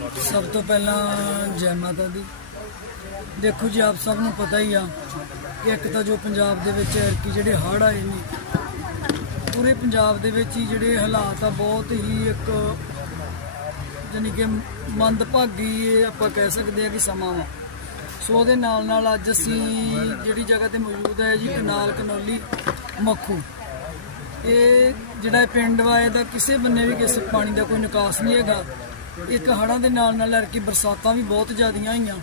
ਸਭ ਤੋਂ ਪਹਿਲਾਂ ਜੈ ਮਾਤਾ ਦੀ। ਦੇਖੋ ਜੀ, ਆਪ ਸਭ ਨੂੰ ਪਤਾ ਹੀ ਆ ਕਿ ਇੱਕ ਤਾਂ ਜੋ ਪੰਜਾਬ ਦੇ ਵਿੱਚ ਕਿ ਜਿਹੜੇ ਹੜ੍ਹ ਆਏ ਨੇ, ਪੂਰੇ ਪੰਜਾਬ ਦੇ ਵਿੱਚ ਹੀ ਜਿਹੜੇ ਹਾਲਾਤ ਆ, ਬਹੁਤ ਹੀ ਇੱਕ ਜਾਣੀ ਕਿ ਮੰਦਭਾਗੀ ਇਹ ਆਪਾਂ ਕਹਿ ਸਕਦੇ ਆ ਕਿ ਸਮਾਂ ਵਾ। ਸੋ ਉਹਦੇ ਨਾਲ ਨਾਲ ਅੱਜ ਅਸੀਂ ਜਿਹੜੀ ਜਗ੍ਹਾ ਤੇ ਮੌਜੂਦ ਹੈ ਜੀ, ਕਨਾਲ ਕਨੋਲੀ ਮੱਖੂ। ਇਹ ਜਿਹੜਾ ਪਿੰਡ ਵਾ, ਇਹਦਾ ਕਿਸੇ ਬੰਨੇ ਵੀ ਕਿਸੇ ਪਾਣੀ ਦਾ ਕੋਈ ਨਿਕਾਸ ਨਹੀਂ ਹੈਗਾ। ਇੱਕ ਹੜ੍ਹਾਂ ਦੇ ਨਾਲ ਨਾਲ ਲੜਕੀ ਬਰਸਾਤਾਂ ਵੀ ਬਹੁਤ ਜ਼ਿਆਦੀਆਂ ਹੋਈਆਂ।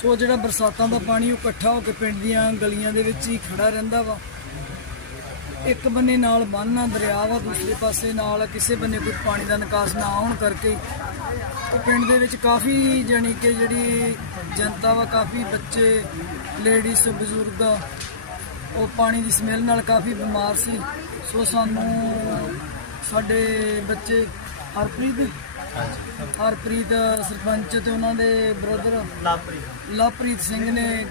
ਸੋ ਜਿਹੜਾ ਬਰਸਾਤਾਂ ਦਾ ਪਾਣੀ ਉਹ ਇਕੱਠਾ ਹੋ ਕੇ ਪਿੰਡ ਦੀਆਂ ਗਲੀਆਂ ਦੇ ਵਿੱਚ ਹੀ ਖੜਾ ਰਹਿੰਦਾ ਵਾ। ਇੱਕ ਬੰਨੇ ਨਾਲ ਬੰਨ੍ਹ ਦਰਿਆ ਵਾ, ਦੂਸਰੇ ਪਾਸੇ ਨਾਲ ਕਿਸੇ ਬੰਨੇ ਕੋਈ ਪਾਣੀ ਦਾ ਨਿਕਾਸ ਨਾ ਹੋਣ ਕਰਕੇ। ਉਹ ਪਿੰਡ ਦੇ ਵਿੱਚ ਕਾਫੀ ਜਾਣੀ ਕਿ ਜਿਹੜੀ ਜਨਤਾ ਵਾ, ਕਾਫੀ ਬੱਚੇ ਲੇਡੀਜ਼ ਬਜ਼ੁਰਗ ਉਹ ਪਾਣੀ ਦੀ ਸਮੈਲ ਨਾਲ ਕਾਫੀ ਬਿਮਾਰ ਸੀ। ਸੋ ਸਾਨੂੰ ਸਾਡੇ ਬੱਚੇ ਹਰਪ੍ਰੀਤ ਹਰਪ੍ਰੀਤ ਸਰਪੰਚ ਤੇ ਉਹਨਾਂ ਦੇ ਬ੍ਰਦਰ ਲਵਪ੍ਰੀਤ ਸਿੰਘ ਨੇ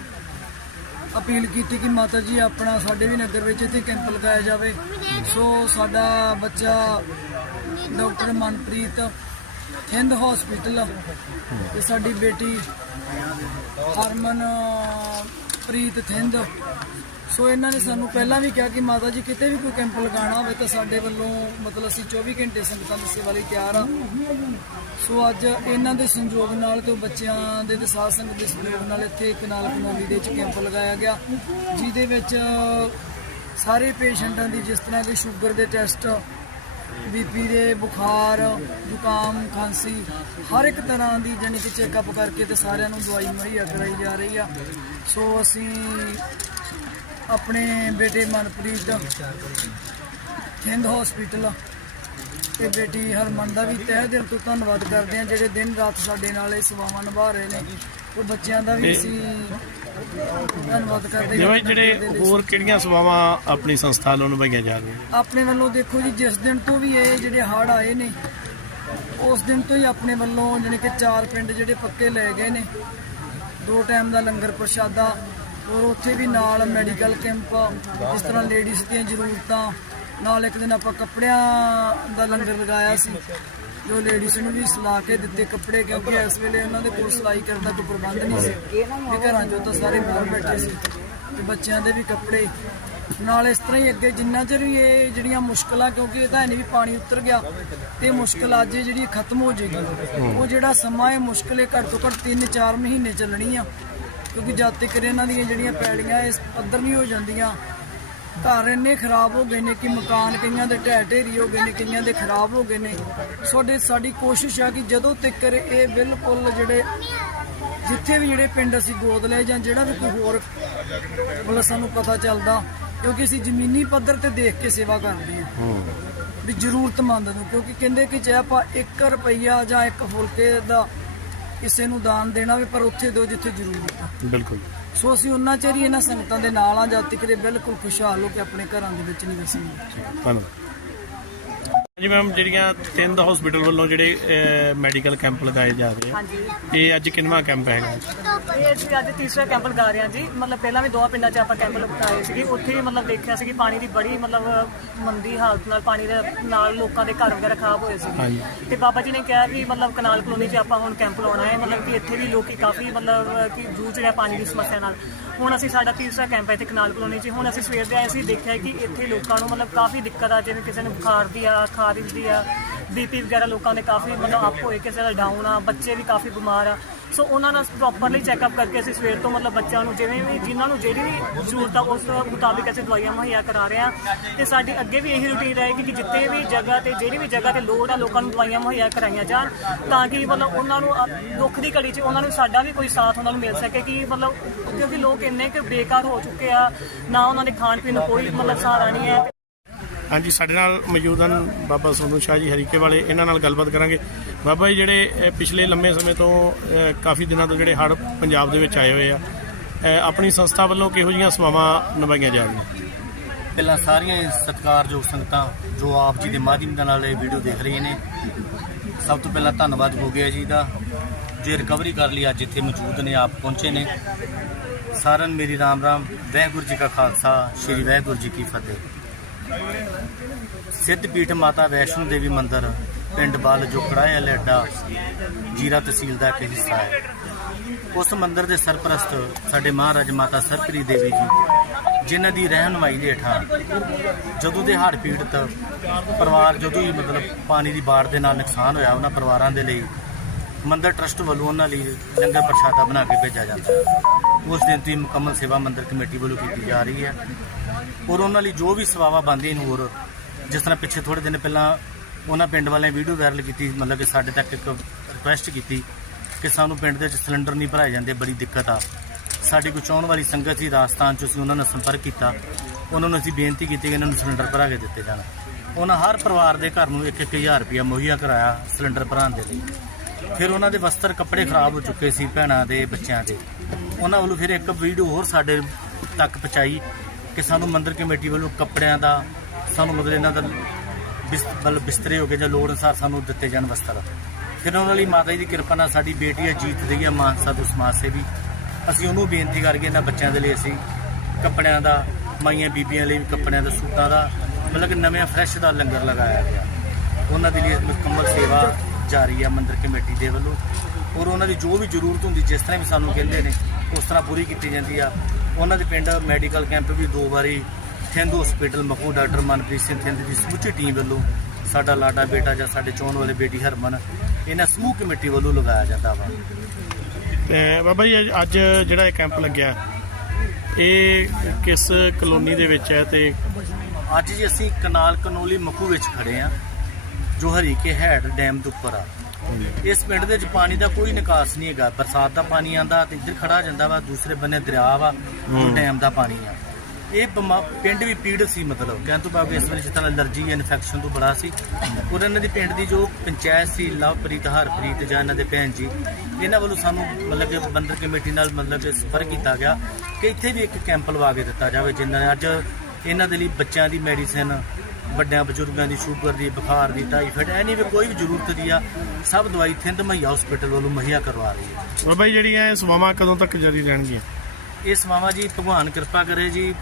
ਅਪੀਲ ਕੀਤੀ ਕਿ ਮਾਤਾ ਜੀ ਆਪਣਾ ਸਾਡੇ ਵੀ ਨਗਰ ਵਿੱਚ ਇੱਥੇ ਕੈਂਪ ਲਗਾਇਆ ਜਾਵੇ। ਸੋ ਸਾਡਾ ਬੱਚਾ ਡਾਕਟਰ ਮਨਪ੍ਰੀਤ ਥਿੰਦ ਹਸਪੀਟਲ ਤੇ ਸਾਡੀ ਬੇਟੀ ਹਰਮਨ, ਪ੍ਰੀਤ ਥਿੰਦ। ਸੋ ਇਹਨਾਂ ਨੇ ਸਾਨੂੰ ਪਹਿਲਾਂ ਵੀ ਕਿਹਾ ਕਿ ਮਾਤਾ ਜੀ, ਕਿਤੇ ਵੀ ਕੋਈ ਕੈਂਪ ਲਗਾਉਣਾ ਹੋਵੇ ਤਾਂ ਸਾਡੇ ਵੱਲੋਂ ਮਤਲਬ ਅਸੀਂ 24 ਘੰਟੇ ਸੰਗਤਾਂ ਦੀ ਸੇਵਾ ਲਈ ਤਿਆਰ ਆ। ਸੋ ਅੱਜ ਇਹਨਾਂ ਦੇ ਸੰਯੋਗ ਨਾਲ ਤੇ ਬੱਚਿਆਂ ਦੇ ਤੇ ਸਾਧ ਸੰਗਤ ਦੇ ਸੰਯੋਗ ਨਾਲ ਇੱਥੇ ਇੱਕ ਨਾਲ ਕਨੌਲੀ ਦੇ ਵਿੱਚ ਕੈਂਪ ਲਗਾਇਆ ਗਿਆ, ਜਿਹਦੇ ਵਿੱਚ ਸਾਰੇ ਪੇਸ਼ੈਂਟਾਂ ਦੀ ਜਿਸ ਤਰ੍ਹਾਂ ਕਿ ਸ਼ੂਗਰ ਦੇ ਟੈਸਟ ਬੀਪੀ ਦੇ ਬੁਖਾਰ ਜ਼ੁਕਾਮ ਖਾਂਸੀ ਹਰ ਇੱਕ ਤਰ੍ਹਾਂ ਦੀ ਜਾਣੀ ਕਿ ਚੈੱਕਅਪ ਕਰਕੇ ਤੇ ਸਾਰਿਆਂ ਨੂੰ ਦਵਾਈ ਮੁਹੱਈਆ ਕਰਾਈ ਜਾ ਰਹੀ ਆ। ਸੋ ਅਸੀਂ ਆਪਣੇ ਬੇਟੇ ਮਨਪ੍ਰੀਤ ਹਿੰਦ ਹਸਪੀਟਲ ਤੇ ਬੇਟੀ ਹਰਮਨ ਦਾ ਵੀ ਤਹਿ ਦਿਲ ਤੋਂ ਧੰਨਵਾਦ ਕਰਦੇ ਹਾਂ ਜਿਹੜੇ ਦਿਨ ਰਾਤ ਸਾਡੇ ਨਾਲ ਇਹ ਸੇਵਾਵਾਂ ਨਿਭਾ ਰਹੇ ਨੇ। ਤੇ ਬੱਚਿਆਂ ਦਾ ਵੀ ਅਸੀਂ ਧੰਨਵਾਦ ਕਰਦੇ ਜਿਵੇਂ ਜਿਹੜੇ ਹੋਰ ਕਿਹੜੀਆਂ ਸੇਵਾਵਾਂ ਆਪਣੀ ਸੰਸਥਾ ਵੱਲੋਂ ਨਿਭਾਈਆਂ ਜਾ ਰਹੀਆਂ? ਆਪਣੇ ਵੱਲੋਂ ਦੇਖੋ ਜੀ ਜਿਸ ਦਿਨ ਤੋਂ ਵੀ ਇਹ ਜਿਹੜੇ ਹੜ੍ਹ ਆਏ ਨੇ ਉਸ ਦਿਨ ਤੋਂ ਹੀ ਆਪਣੇ ਵੱਲੋਂ ਜਾਣੀ ਕਿ ਚਾਰ ਪਿੰਡ ਜਿਹੜੇ ਪੱਕੇ ਲਏ ਗਏ ਨੇ। ਦੋ ਟਾਈਮ ਦਾ ਲੰਗਰ ਪ੍ਰਸ਼ਾਦਾ ਔਰ ਉੱਥੇ ਵੀ ਨਾਲ ਮੈਡੀਕਲ ਕੈਂਪ ਇਸ ਤਰ੍ਹਾਂ ਲੇਡੀਜ਼ ਦੀਆਂ ਜ਼ਰੂਰਤਾਂ ਨਾਲ ਇੱਕ ਦਿਨ ਆਪਾਂ ਕੱਪੜਿਆਂ ਦਾ ਲੰਗਰ ਲਗਾਇਆ ਸੀ। ਜੋ ਲੇਡੀਜ਼ ਨੂੰ ਵੀ ਸਲਾ ਕੇ ਦਿੱਤੇ ਕੱਪੜੇ, ਕਿਉਂਕਿ ਇਸ ਵੇਲੇ ਉਹਨਾਂ ਦੇ ਕੋਲ ਸਿਲਾਈ ਕਰਨ ਦਾ ਕੋਈ ਪ੍ਰਬੰਧ ਨਹੀਂ ਸੀ। ਇਹ ਘਰਾਂ 'ਚੋਂ ਤਾਂ ਸਾਰੇ ਬਾਹਰ ਬੈਠੇ ਸੀ। ਤੇ ਬੱਚਿਆਂ ਦੇ ਵੀ ਕੱਪੜੇ। ਨਾਲ ਇਸ ਤਰ੍ਹਾਂ ਹੀ ਅੱਗੇ ਜਿੰਨਾ ਚਿਰ ਵੀ ਇਹ ਜਿਹੜੀਆਂ ਮੁਸ਼ਕਲਾਂ, ਕਿਉਂਕਿ ਇਹ ਤਾਂ ਹੈ ਨਹੀਂ ਵੀ ਪਾਣੀ ਉਤਰ ਗਿਆ, ਤੇ ਇਹ ਮੁਸ਼ਕਲ ਅੱਜ ਜਿਹੜੀ ਖਤਮ ਹੋ ਜਾਏਗੀ, ਉਹ ਜਿਹੜਾ ਸਮਾਂ ਹੈ, ਮੁਸ਼ਕਲ ਇਹ ਘੱਟ ਤੋਂ ਘੱਟ 3-4 ਮਹੀਨੇ ਚੱਲਣੀ ਆ। ਕਿਉਂਕਿ ਜਦ ਤੱਕ ਇਹਨਾਂ ਦੀਆਂ ਜਿਹੜੀਆਂ ਪੈੜੀਆਂ, ਇਸ ਪੱਧਰ ਨਹੀਂ ਹੋ ਜਾਂਦੀਆਂ ਘਰ ਇੰਨੇ ਖਰਾਬ ਹੋ ਗਏ ਨੇ ਕਿ ਮਕਾਨ ਕਈਆਂ ਦੇ ਢਹਿ ਢੇਰੀ ਹੋ ਗਏ ਨੇ ਕਈਆਂ ਦੇ ਖਰਾਬ ਹੋ ਗਏ ਨੇ। ਸਾਡੇ ਸਾਡੀ ਕੋਸ਼ਿਸ਼ ਆ ਕਿ ਜਦੋਂ ਤੱਕ ਇਹ ਬਿਲਕੁਲ ਜਿਹੜੇ ਜਿੱਥੇ ਵੀ ਜਿਹੜੇ ਪਿੰਡ ਅਸੀਂ ਗੋਦ ਲਏ ਜਾਂ ਜਿਹੜਾ ਵੀ ਕੋਈ ਹੋਰ ਮਤਲਬ ਸਾਨੂੰ ਪਤਾ ਚੱਲਦਾ ਕਿਉਂਕਿ ਅਸੀਂ ਜ਼ਮੀਨੀ ਪੱਧਰ ਤੇ ਦੇਖ ਕੇ ਸੇਵਾ ਕਰਦੇ ਹਾਂ। ਵੀ ਜ਼ਰੂਰਤਮੰਦ ਨੂੰ ਕਿਉਂਕਿ ਕਹਿੰਦੇ ਕਿ ਜੇ ਆਪਾਂ 1 ਰੁਪਈਆ ਜਾਂ ਇੱਕ ਫੁਲਕੇ ਦਾ ਕਿਸੇ ਨੂੰ ਦਾਨ ਦੇਣਾ ਵੀ ਪਰ ਉੱਥੇ ਦਿਓ ਜਿੱਥੇ ਜ਼ਰੂਰਤ ਆ ਬਿਲਕੁਲ। ਸੋ ਅਸੀਂ ਉਹਨਾਂ ਚਿਰ ਹੀ ਇਹਨਾਂ ਸੰਗਤਾਂ ਦੇ ਨਾਲ ਆ ਜਦ ਤੱਕ ਇਹ ਬਿਲਕੁਲ ਖੁਸ਼ਹਾਲ ਹੋ ਕੇ ਆਪਣੇ ਘਰਾਂ ਦੇ ਵਿੱਚ ਨਹੀਂ ਵਸਣਗੇ ਧੰਨਵਾਦ। ਜੀ ਮੈਮ ਜਿਹੜੀਆਂ ਤਿੰਨ ਹਸਪੀਟਲ ਵੱਲੋਂ ਜਿਹੜੇ ਮੈਡੀਕਲ ਕੈਂਪ ਲਗਾਏ ਜਾ ਰਹੇ ਆ ਇਹ ਅੱਜ ਕਿੰਨਵਾਂ ਕੈਂਪ ਹੈਗਾ? ਇਹ ਅਸੀਂ ਅੱਜ ਤੀਸਰਾ ਕੈਂਪ ਲਗਾ ਰਹੇ ਹਾਂ ਜੀ। ਮਤਲਬ ਪਹਿਲਾਂ ਵੀ ਦੋ ਪਿੰਡਾਂ 'ਚ ਆਪਾਂ ਕੈਂਪ ਲਗਾਏ ਸੀਗੇ। ਉੱਥੇ ਵੀ ਮਤਲਬ ਦੇਖਿਆ ਸੀ ਕਿ ਪਾਣੀ ਦੀ ਬੜੀ ਮਤਲਬ ਮੰਦੀ ਹਾਲਤ ਨਾਲ ਪਾਣੀ ਦੇ ਨਾਲ ਲੋਕਾਂ ਦੇ ਘਰ ਵਗੈਰਾ ਖਰਾਬ ਹੋਏ। ਸੀ ਤੇ ਬਾਬਾ ਜੀ ਨੇ ਕਿਹਾ ਵੀ ਮਤਲਬ ਕਨਾਲ ਕਲੋਨੀ 'ਚ ਆਪਾਂ ਹੁਣ ਕੈਂਪ ਲਾਉਣਾ ਹੈ। ਮਤਲਬ ਕਿ ਇੱਥੇ ਵੀ ਲੋਕੀ ਕਾਫੀ ਮਤਲਬ ਕਿ ਜੂਝ ਰਹੇ ਪਾਣੀ ਦੀ ਸਮੱਸਿਆ ਨਾਲ। ਹੁਣ ਅਸੀਂ ਸਾਡਾ ਤੀਸਰਾ ਕੈਂਪ ਹੈ ਇੱਥੇ ਕਨਾਲ ਕਲੋਨੀ 'ਚ। ਹੁਣ ਅਸੀਂ ਸਵੇਰ ਦੇ ਆਏ ਸੀ ਦੇਖਿਆ ਕਿ ਇੱਥੇ ਲੋਕਾਂ ਨੂੰ ਮਤਲਬ ਕਾਫੀ ਦਿੱਕਤ ਆ ਜਿਵੇਂ ਕਿਸੇ ਨੂੰ ਬੁਖਾਰ ਦੀ ਆ ਖਾਰਿਸ਼ ਦੀ ਆ। ਬੀਪੀ ਵਗੈਰਾ ਲੋਕਾਂ ਦੇ ਕਾਫੀ ਮਤਲਬ ਅਪ ਹੋਏ, ਕਿਸੇ ਦਾ ਡਾਊਨ ਆ, ਬੱਚੇ ਵੀ ਕਾਫੀ ਬਿਮਾਰ ਆ। ਸੋ ਉਹਨਾਂ ਨਾਲ ਪ੍ਰੋਪਰਲੀ ਚੈੱਕਅਪ ਕਰਕੇ ਅਸੀਂ ਸਵੇਰ ਤੋਂ ਮਤਲਬ ਬੱਚਿਆਂ ਨੂੰ ਜਿਵੇਂ ਵੀ ਜਿਨ੍ਹਾਂ ਨੂੰ ਜਿਹੜੀ ਵੀ ਜ਼ਰੂਰਤ ਆ, ਉਸ ਮੁਤਾਬਿਕ ਅਸੀਂ ਦਵਾਈਆਂ ਮੁਹੱਈਆ ਕਰਾ ਰਹੇ ਹਾਂ ਤੇ ਸਾਡੀ ਅੱਗੇ ਵੀ ਇਹੀ ਰੁਟੀਨ ਰਹੇਗੀ ਕਿ ਜਿੱਥੇ ਵੀ ਜਗ੍ਹਾ ਤੇ, ਜਿਹੜੀ ਵੀ ਜਗ੍ਹਾ ਤੇ ਲੋੜ ਆ, ਲੋਕਾਂ ਨੂੰ ਦਵਾਈਆਂ ਮੁਹੱਈਆ ਕਰਾਈਆਂ ਜਾਣ ਤਾਂ ਕਿ ਮਤਲਬ ਉਹਨਾਂ ਨੂੰ ਦੁੱਖ ਦੀ ਘੜੀ 'ਚ ਉਹਨਾਂ ਨੂੰ ਸਾਡਾ ਵੀ ਕੋਈ ਸਾਥ ਉਹਨਾਂ ਨੂੰ ਮਿਲ ਸਕੇ ਕਿ ਮਤਲਬ ਕਿਉਂਕਿ ਲੋਕ ਇੰਨੇ ਕਿ ਬੇਕਾਰ ਹੋ ਚੁੱਕੇ ਆ, ਨਾ ਉਹਨਾਂ ਦੇ ਖਾਣ ਪੀਣ ਨੂੰ ਕੋਈ ਮਤਲਬ ਸਹਾਰਾ ਨਹੀਂ ਹੈ। ਹਾਂਜੀ ਸਾਡੇ ਨਾਲ ਮੌਜੂਦ ਹਨ ਬਾਬਾ ਸੋਨੂ ਸ਼ਾਹ ਜੀ ਹਰੀਕੇ ਵਾਲੇ। ਇਹਨਾਂ ਨਾਲ ਗੱਲਬਾਤ ਕਰਾਂਗੇ। ਬਾਬਾ ਜੀ ਜਿਹੜੇ ਅਹ, ਪਿਛਲੇ ਲੰਮੇ ਸਮੇਂ ਤੋਂ ਅਹ, ਕਾਫੀ ਦਿਨਾਂ ਤੋਂ ਜਿਹੜੇ ਹੜ੍ਹ ਪੰਜਾਬ ਦੇ ਵਿੱਚ ਆਏ ਹੋਏ ਆ ਅਹ, ਆਪਣੀ ਸੰਸਥਾ ਵੱਲੋਂ ਕਿਹੋ ਜਿਹੀਆਂ ਸੇਵਾਵਾਂ ਨਿਭਾਈਆਂ ਜਾ ਰਹੀਆਂ? ਪਹਿਲਾਂ ਸਾਰੀਆਂ ਹੀ ਸਤਿਕਾਰਯੋਗ ਸੰਗਤਾਂ ਜੋ ਆਪ ਜੀ ਦੇ ਮਾਧਿਅਮ ਦੇ ਨਾਲ ਇਹ ਵੀਡੀਓ ਦੇਖ ਰਹੀਆਂ ਨੇ। ਸਭ ਤੋਂ ਪਹਿਲਾਂ ਧੰਨਵਾਦ ਹੋ ਗਿਆ ਜੀ ਦਾ ਜੇ ਰਿਕਵਰੀ ਕਰ ਲਈ ਅੱਜ ਇੱਥੇ ਮੌਜੂਦ ਨੇ ਆਪ ਪਹੁੰਚੇ ਨੇ। ਸਾਰਿਆਂ ਨੂੰ ਮੇਰੀ ਰਾਮ ਰਾਮ ਵਾਹਿਗੁਰੂ ਜੀ ਕਾ ਖਾਲਸਾ ਸ੍ਰੀ ਵਾਹਿਗੁਰੂ ਜੀ ਕੀ ਫਤਿਹ। ਸਿੱਧ ਪੀਠ ਮਾਤਾ ਵੈਸ਼ਨੋ ਦੇਵੀ ਮੰਦਿਰ, ਪਿੰਡ ਬਾਲ ਜੋਕੜਾ ਕੜਾਇਆ ਲੈਡਾ, ਜੀਰਾ ਤਹਿਸੀਲ ਦਾ ਇੱਕ ਹਿੱਸਾ ਹੈ। ਉਸ ਮੰਦਿਰ ਦੇ ਸਰਪ੍ਰਸਤ ਸਾਡੇ ਮਹਾਰਾਜ ਮਾਤਾ ਸਰਪ੍ਰੀ ਦੇਵੀ ਜੀ, ਜਿਨ੍ਹਾਂ ਦੀ ਰਹਿਨਮਾਈ ਦੇ ਹੇਠਾਂ ਜਦੋਂ ਦੇ ਹੜ੍ਹ ਪੀੜਤ ਪਰਿਵਾਰ ਜਦੋਂ ਹੀ ਮਤਲਬ ਪਾਣੀ ਦੀ ਬਾੜ ਦੇ ਨਾਲ ਨੁਕਸਾਨ ਹੋਇਆ, ਉਹਨਾਂ ਪਰਿਵਾਰਾਂ ਦੇ ਲਈ ਮੰਦਰ ਟਰਸਟ ਵੱਲੋਂ ਉਹਨਾਂ ਲਈ ਲੰਗਰ ਪ੍ਰਸ਼ਾਦਾ ਬਣਾ ਕੇ ਭੇਜਿਆ ਜਾਂਦਾ ਹੈ। ਉਸ ਦਿਨ ਤੋਂ ਮੁਕੰਮਲ ਸੇਵਾ ਮੰਦਰ ਕਮੇਟੀ ਵੱਲੋਂ ਕੀਤੀ ਜਾ ਰਹੀ ਹੈ। ਔਰ ਉਹਨਾਂ ਲਈ ਜੋ ਵੀ ਸੇਵਾਵਾਂ ਬਣਦੀਆਂ ਨੇ ਹੋਰ, ਜਿਸ ਤਰ੍ਹਾਂ ਪਿੱਛੇ ਥੋੜੇ ਦਿਨ ਪਹਿਲਾਂ ਉਹਨਾਂ ਪਿੰਡ ਵਾਲਿਆਂ ਵੀਡੀਓ ਵਾਇਰਲ ਕੀਤੀ, ਮਤਲਬ ਕਿ ਸਾਡੇ ਤੱਕ ਇੱਕ ਰਿਕੁਐਸਟ ਕੀਤੀ ਕਿ ਸਾਨੂੰ ਪਿੰਡ ਦੇ ਵਿੱਚ ਸਿਲੰਡਰ ਨਹੀਂ ਭਰਾਏ ਜਾਂਦੇ, ਬੜੀ ਦਿੱਕਤ ਆ। ਸਾਡੀ ਕੋਈ ਚਾਹੁਣ ਵਾਲੀ ਸੰਗਤ ਸੀ ਰਾਜਸਥਾਨ ਚ, ਅਸੀਂ ਉਹਨਾਂ ਨਾਲ ਸੰਪਰਕ ਕੀਤਾ। ਉਹਨਾਂ ਨੂੰ ਅਸੀਂ ਬੇਨਤੀ ਕੀਤੀ ਕਿ ਇਹਨਾਂ ਨੂੰ ਸਿਲੰਡਰ ਭਰਾ ਕੇ ਦਿੱਤੇ ਜਾਣ। ਉਹਨਾਂ ਹਰ ਪਰਿਵਾਰ ਦੇ ਘਰ ਨੂੰ 1-1000 ਰੁਪਇਆ ਮੁਹੱਈਆ ਕਰਾਇਆ ਸਿਲੰਡਰ ਭਰਾਉਣ ਦੇ ਲਈ। ਫਿਰ ਉਹਨਾਂ ਦੇ ਵਸਤਰ ਕੱਪੜੇ ਖਰਾਬ ਹੋ ਚੁੱਕੇ ਸੀ ਭੈਣਾਂ ਦੇ ਬੱਚਿਆਂ ਦੇ। ਉਹਨਾਂ ਵੱਲੋਂ ਫਿਰ ਇੱਕ ਵੀਡੀਓ ਹੋਰ ਸਾਡੇ ਤੱਕ ਪਹੁੰਚਾਈ ਕਿ ਸਾਨੂੰ ਮੰਦਰ ਕਮੇਟੀ ਵੱਲੋਂ ਕੱਪੜਿਆਂ ਦਾ, ਸਾਨੂੰ ਮਤਲਬ ਇਹਨਾਂ ਦਾ ਬਿਸ- ਮਤਲਬ ਬਿਸਤਰੇ ਹੋ ਗਏ ਜਾਂ ਲੋੜ ਅਨੁਸਾਰ ਸਾਨੂੰ ਦਿੱਤੇ ਜਾਣ ਵਸਤਰ। ਫਿਰ ਉਹਨਾਂ ਲਈ ਮਾਤਾ ਜੀ ਦੀ ਕਿਰਪਾ ਨਾਲ ਸਾਡੀ ਬੇਟੀ ਹੈ ਜੀਤ ਰਹੀ ਹੈ ਮਾਨਸਾ ਤੋਂ ਸਮਾਜ ਸੇਵੀ। ਅਸੀਂ ਉਹਨੂੰ ਬੇਨਤੀ ਕਰਕੇ ਇਹਨਾਂ ਬੱਚਿਆਂ ਦੇ ਲਈ ਅਸੀਂ ਕੱਪੜਿਆਂ ਦਾ, ਮਾਈਆਂ ਬੀਬੀਆਂ ਲਈ ਕੱਪੜਿਆਂ ਦਾ, ਸੂਟਾਂ ਦਾ, ਮਤਲਬ ਕਿ ਨਵੇਂ, ਫਰੈਸ਼ ਦਾ ਲੰਗਰ ਲਗਾਇਆ ਗਿਆ। ਉਹਨਾਂ ਦੇ ਲਈ ਮੁਕੰਮਲ ਸੇਵਾ ਜਾਰੀ ਹੈ ਮੰਦਿਰ ਕਮੇਟੀ ਦੇ ਵੱਲੋਂ। ਔਰ ਉਹਨਾਂ ਦੀ ਜੋ ਵੀ ਜ਼ਰੂਰਤ ਹੁੰਦੀ ਜਿਸ ਤਰ੍ਹਾਂ ਵੀ ਸਾਨੂੰ ਕਹਿੰਦੇ ਨੇ ਉਸ ਤਰ੍ਹਾਂ ਪੂਰੀ ਕੀਤੀ ਜਾਂਦੀ ਆ। ਉਹਨਾਂ ਦੇ ਪਿੰਡ ਮੈਡੀਕਲ ਕੈਂਪ ਵੀ ਦੋ ਵਾਰੀ ਥਿੰਦ ਹਸਪੀਟਲ ਮਖੂ ਡਾਕਟਰ ਮਨਪ੍ਰੀਤ ਸਿੰਘ ਥਿੰਦ ਦੀ ਸਮੁੱਚੀ ਟੀਮ ਵੱਲੋਂ ਸਾਡਾ ਲਾਡਾ ਬੇਟਾ ਜਾਂ ਸਾਡੇ ਚੋਣ ਵਾਲੇ ਬੇਟੀ ਹਰਮਨ ਇਹਨਾਂ ਸਮੂਹ ਕਮੇਟੀ ਵੱਲੋਂ ਲਗਾਇਆ ਜਾਂਦਾ ਵਾ। ਤੇ ਬਾਬਾ ਜੀ ਅੱਜ- ਅੱਜ ਜਿਹੜਾ ਇਹ ਕੈਂਪ ਲੱਗਿਆ ਇਹ ਕਿਸ ਕਲੋਨੀ ਦੇ ਵਿੱਚ ਹੈ ਤੇ ਅੱਜ ਜੀ ਅਸੀਂ ਕਨਾਲ ਕਨੋਲੀ ਮਖੂ ਵਿੱਚ ਖੜੇ ਆ। ਜੋ ਹਰੀਕੇ ਹੈਡ ਡੈਮ ਦੇ ਉੱਪਰ ਆ। ਇਸ ਪਿੰਡ ਦੇ ਵਿੱਚ ਪਾਣੀ ਦਾ ਕੋਈ ਨਿਕਾਸ ਨਹੀਂ ਹੈਗਾ। ਬਰਸਾਤ ਦਾ ਪਾਣੀ ਆਂਦਾ ਤੇ ਇੱਧਰ ਖੜਾ ਜਾਂਦਾ ਵਾ ਦੂਸਰੇ ਬੰਨੇ ਦਰਿਆ ਵਾ ਜੋ ਡੈਮ ਦਾ ਪਾਣੀ ਆ। ਇਹ ਪਿੰਡ ਵੀ ਪੀੜਤ ਸੀ ਮਤਲਬ। ਕਹਿਣ ਤੋਂ ਭਾਵ ਇਸ ਵੇਲੇ ਤਰ੍ਹਾਂ ਅਲਰਜੀ ਇਨਫੈਕਸ਼ਨ ਤੋਂ ਬੜਾ ਸੀ। ਔਰ ਇਹਨਾਂ ਦੀ ਪਿੰਡ ਦੀ ਜੋ ਪੰਚਾਇਤ ਸੀ ਲਵਪ੍ਰੀਤ ਹਰਪ੍ਰੀਤ ਜਾਂ ਇਹਨਾਂ ਦੇ ਭੈਣ ਜੀ ਇਹਨਾਂ ਵੱਲੋਂ ਸਾਨੂੰ ਮਤਲਬ ਕਿ ਬੰਦਰ ਕਮੇਟੀ ਨਾਲ ਮਤਲਬ ਕਿ ਸੰਪਰਕ ਕੀਤਾ ਗਿਆ ਕਿ ਇੱਥੇ ਵੀ ਇੱਕ ਕੈਂਪ ਲਵਾ ਕੇ ਦਿੱਤਾ ਜਾਵੇ ਜਿਨ੍ਹਾਂ ਨੇ ਅੱਜ ਇਹਨਾਂ ਦੇ ਲਈ ਬੱਚਿਆਂ ਦੀ ਮੈਡੀਸਿਨ ਵੱਡਿਆਂ ਬਜ਼ੁਰਗਾਂ ਦੀ ਸ਼ੂਗਰ ਦੀ ਬੁਖਾਰ ਦੀ ਟਾਈਫਾਇਡ ਐਨੀ ਵੀ ਕੋਈ ਵੀ ਜ਼ਰੂਰਤ ਦੀ ਆ ਸਭ ਦਵਾਈ ਥਿੰਦ ਮਹੱਈਆ ਹਸਪੀਟਲ ਵੱਲੋਂ ਮੁਹੱਈਆ ਕਰਵਾ ਰਹੀ ਹੈ। ਬਾਬਾ ਜੀ ਜਿਹੜੀਆਂ ਇਹ ਸੇਵਾਵਾਂ ਕਦੋਂ ਤੱਕ ਜਾਰੀ ਰਹਿਣਗੀਆਂ? ਇਹ ਸਮਾਵਾ ਜੀ ਭਗਵਾਨ ਕਿਰਪਾ ਕਰੇ ਜੀ।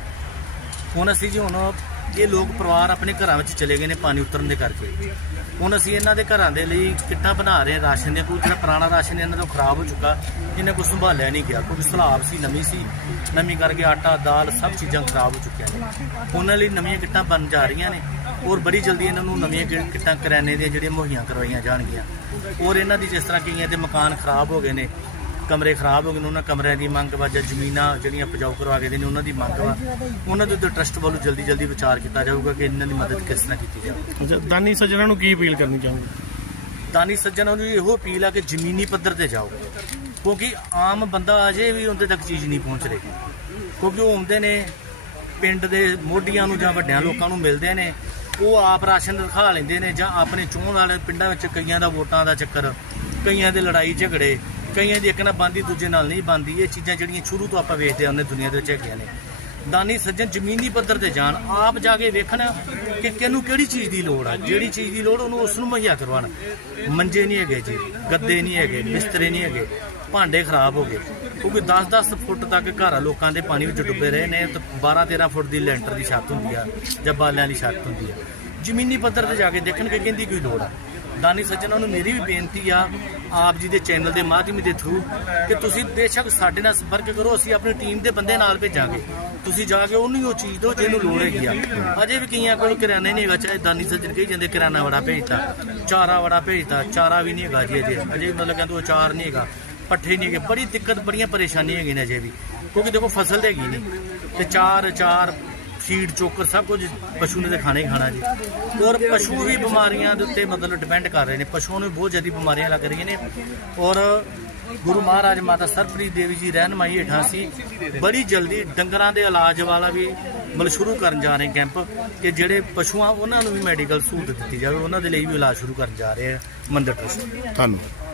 ਹੁਣ ਅਸੀਂ ਜੀ ਹੁਣ ਇਹ ਲੋਕ ਪਰਿਵਾਰ ਆਪਣੇ ਘਰਾਂ ਵਿੱਚ ਚਲੇ ਗਏ ਨੇ ਪਾਣੀ ਉਤਰਨ ਦੇ ਕਰਕੇ। ਹੁਣ ਅਸੀਂ ਇਹਨਾਂ ਦੇ ਘਰਾਂ ਦੇ ਲਈ ਕਿੱਟਾਂ ਬਣਾ ਰਹੇ ਹਾਂ ਰਾਸ਼ਨ ਦੀਆਂ ਕੋਈ ਜਿਹੜਾ ਪੁਰਾਣਾ ਰਾਸ਼ਨ ਇਹਨਾਂ ਤੋਂ ਖਰਾਬ ਹੋ ਚੁੱਕਾ ਇਹਨੇ ਕੁਝ ਸੰਭਾਲਿਆ ਨਹੀਂ ਗਿਆ ਕਿਉਂਕਿ ਸਲਾਬ ਸੀ ਨਵੀਂ ਸੀ ਨਵੀਂ ਕਰਕੇ ਆਟਾ ਦਾਲ ਸਭ ਚੀਜ਼ਾਂ ਖਰਾਬ ਹੋ ਚੁੱਕੀਆਂ ਨੇ। ਉਹਨਾਂ ਲਈ ਨਵੀਆਂ ਕਿੱਟਾਂ ਬਣ ਜਾ ਰਹੀਆਂ ਨੇ। ਔਰ ਬੜੀ ਜਲਦੀ ਇਹਨਾਂ ਨੂੰ ਨਵੀਆਂ ਕਿ- ਕਿੱਟਾਂ ਕਰਿਆਨੇ ਦੀਆਂ ਜਿਹੜੀਆਂ ਮੁਹੱਈਆ ਕਰਵਾਈਆਂ ਜਾਣਗੀਆਂ। ਔਰ ਇਹਨਾਂ ਦੀ ਜਿਸ ਤਰ੍ਹਾਂ ਕਈਆਂ ਦੇ ਮਕਾਨ ਖਰਾਬ ਹੋ ਗਏ ਨੇ ਕਮਰੇ ਖਰਾਬ ਹੋ ਗਏ ਨੇ ਉਹਨਾਂ ਕਮਰਿਆਂ ਦੀ ਮੰਗ ਵਾ ਜਾਂ ਜ਼ਮੀਨਾਂ ਜਿਹੜੀਆਂ ਉਪਜਾਊ ਕਰਵਾ ਕੇ ਦੇ ਨੇ ਉਹਨਾਂ ਦੀ ਮੰਗ ਵਾ ਉਹਨਾਂ ਦੇ ਉੱਤੇ ਟਰਸਟ ਵੱਲੋਂ ਜਲਦੀ ਜਲਦੀ ਵਿਚਾਰ ਕੀਤਾ ਜਾਊਗਾ ਕਿ ਇਹਨਾਂ ਦੀ ਮਦਦ ਕਿਸ ਤਰ੍ਹਾਂ ਕੀਤੀ ਜਾਵੇ। ਅੱਛਾ ਦਾਨੀ ਸੱਜਣਾ ਨੂੰ ਕੀ ਅਪੀਲ ਕਰਨੀ ਚਾਹੁੰਦੇ ਦਾਨੀ ਸੱਜਣਾਂ ਨੂੰ ਇਹੋ ਅਪੀਲ ਆ ਕਿ ਜ਼ਮੀਨੀ ਪੱਧਰ ਤੇ ਜਾਓ ਕਿਉਂਕਿ ਆਮ ਬੰਦਾ ਅਜੇ ਵੀ ਉਹਦੇ ਤੱਕ ਚੀਜ਼ ਨਹੀਂ ਪਹੁੰਚ ਰਹੀ। ਕਿਉਂਕਿ ਉਹ ਆਉਂਦੇ ਨੇ ਪਿੰਡ ਦੇ ਮੋਢੀਆਂ ਨੂੰ ਜਾਂ ਵੱਡਿਆਂ ਲੋਕਾਂ ਨੂੰ ਮਿਲਦੇ ਨੇ ਉਹ ਆਪ ਰਾਸ਼ਨ ਦਿਖਾ ਲੈਂਦੇ ਨੇ ਜਾਂ ਆਪਣੇ ਚੋਣ ਵਾਲੇ ਪਿੰਡਾਂ ਵਿੱਚ ਕਈਆਂ ਦਾ ਵੋਟਾਂ ਦਾ ਚੱਕਰ, ਕਈਆਂ ਦੇ ਲੜਾਈ ਝਗੜੇ, ਕਈਆਂ ਦੀ ਇੱਕ ਨਾਲ ਬੰਦੀ ਦੂਜੇ ਨਾਲ ਨਹੀਂ ਬੰਦੀ ਇਹ ਚੀਜ਼ਾਂ ਜਿਹੜੀਆਂ ਸ਼ੁਰੂ ਤੋਂ ਆਪਾਂ ਵੇਖਦੇ ਆਉਂਦੇ ਦੁਨੀਆ ਦੇ ਵਿੱਚ ਹੈਗੀਆਂ ਨੇ। ਦਾਨੀ ਸੱਜਣ ਜ਼ਮੀਨੀ ਪੱਧਰ ਤੇ ਜਾਣ, ਆਪ ਜਾ ਕੇ ਵੇਖਣ ਕਿ ਕਿਹਨੂੰ ਕਿਹੜੀ ਚੀਜ਼ ਦੀ ਲੋੜ ਆ, ਜਿਹੜੀ ਚੀਜ਼ ਦੀ ਲੋੜ ਉਹਨੂੰ ਉਸ ਨੂੰ ਮੁਹੱਈਆ ਕਰਵਾਉਣ। ਮੰਜੇ ਨਹੀਂ ਹੈਗੇ ਜੀ, ਗੱਦੇ ਨਹੀਂ ਹੈਗੇ, ਬਿਸਤਰੇ ਨਹੀਂ ਹੈਗੇ, ਭਾਂਡੇ ਖਰਾਬ ਹੋ ਗਏ। ਕਿਉਂਕਿ 10-10 ਫੁੱਟ ਤੱਕ ਘਰ ਲੋਕਾਂ ਦੇ ਪਾਣੀ ਵਿੱਚ ਡੁੱਬੇ ਰਹੇ ਨੇ, ਤੇ 12-13 ਫੁੱਟ ਦੀ ਲੈਂਟਰ ਦੀ ਛੱਤ ਹੁੰਦੀ ਆ, ਜਾਂ ਬਾਲਿਆਂ ਦੀ ਛੱਤ ਹੁੰਦੀ ਆ। ਜ਼ਮੀਨੀ ਪੱਧਰ ਤੇ ਜਾ ਕੇ ਦੇਖਣ ਕਿ ਕਹਿੰਦੀ ਕੋਈ ਲੋੜ ਆ। ਦਾਨੀ ਸੱਜਣਾਂ ਨੂੰ ਮੇਰੀ ਵੀ ਬੇਨਤੀ ਆ, ਆਪ ਜੀ ਦੇ ਚੈਨਲ ਦੇ ਮਾਧਿਅਮ ਦੇ ਥਰੂ ਕਿ ਤੁਸੀਂ ਬੇਸ਼ੱਕ ਸਾਡੇ ਨਾਲ ਸੰਪਰਕ ਕਰੋ, ਅਸੀਂ ਆਪਣੀ ਟੀਮ ਦੇ ਬੰਦੇ ਨਾਲ ਭੇਜਾਂਗੇ। ਤੁਸੀਂ ਜਾ ਕੇ ਉਹਨੂੰ ਉਹ ਚੀਜ਼ ਦਿਓ ਜਿਹਨੂੰ ਲੋੜ ਹੈਗੀ ਆ। ਅਜੇ ਵੀ ਕਈਆਂ ਕੋਲ ਕਿਰਾਣਾ ਨਹੀਂ ਹੈਗਾ, ਚਾਹੇ ਦਾਨੀ ਸੱਜਣ ਕਹੀ ਜਾਂਦੇ ਕਿਰਾਣਾ ਵੜਾ ਭੇਜਤਾ, ਚਾਰਾ ਵੜਾ ਭੇਜਤਾ, ਚਾਰਾ ਵੀ ਨਹੀਂ ਹੈਗਾ ਜੀ ਅਜੇ। ਅਜੇ ਮਤਲਬ ਕਹਿੰਦੇ ਉਹ ਚਾਰ ਨਹੀਂ ਹੈਗਾ। ਪੱਠੇ ਨਹੀਂ ਹੈਗੇ, ਬੜੀ ਦਿੱਕਤ, ਬੜੀਆਂ ਪਰੇਸ਼ਾਨੀਆਂ ਹੈਗੀਆਂ ਨੇ ਅਜੇ ਵੀ। ਕਿਉਂਕਿ ਦੇਖੋ ਫਸਲ ਤੇ ਹੈਗੀ ਨਹੀਂ। ਤੇ ਚਾਰ ਚਾਰ ਫੀਡ ਚੋਕਰ ਸਭ ਕੁਝ ਪਸ਼ੂ ਨੇ ਤੇ ਖਾਣਾ ਹੀ ਖਾਣਾ ਜੀ। ਔਰ ਪਸ਼ੂ ਵੀ ਬਿਮਾਰੀਆਂ ਦੇ ਉੱਤੇ ਮਤਲਬ ਡਿਪੈਂਡ ਕਰ ਰਹੇ ਨੇ। ਪਸ਼ੂਆਂ ਨੂੰ ਬਹੁਤ ਜ਼ਿਆਦਾ ਬਿਮਾਰੀਆਂ ਲੱਗ ਰਹੀਆਂ ਨੇ। ਔਰ ਗੁਰੂ ਮਹਾਰਾਜ ਮਾਤਾ ਸਰਪ੍ਰੀਤ ਦੇਵੀ ਜੀ ਰਹਿਨਮਾਈ ਹੇਠਾਂ ਸੀ ਬੜੀ ਜਲਦੀ ਡੰਗਰਾਂ ਦੇ ਇਲਾਜ ਵਾਲਾ ਵੀ ਮਤਲਬ ਸ਼ੁਰੂ ਕਰਨ ਜਾ ਰਹੇ ਕੈਂਪ ਕਿ ਜਿਹੜੇ ਪਸ਼ੂ ਆ ਉਹਨਾਂ ਨੂੰ ਵੀ ਮੈਡੀਕਲ ਸਹੂਲਤ ਦਿੱਤੀ ਜਾਵੇ। ਉਹਨਾਂ ਦੇ ਲਈ ਵੀ ਇਲਾਜ ਸ਼ੁਰੂ ਕਰਨ ਜਾ ਰਹੇ ਆ ਮੰਦਰ ਟਰਸਟ ਧੰਨਵਾਦ।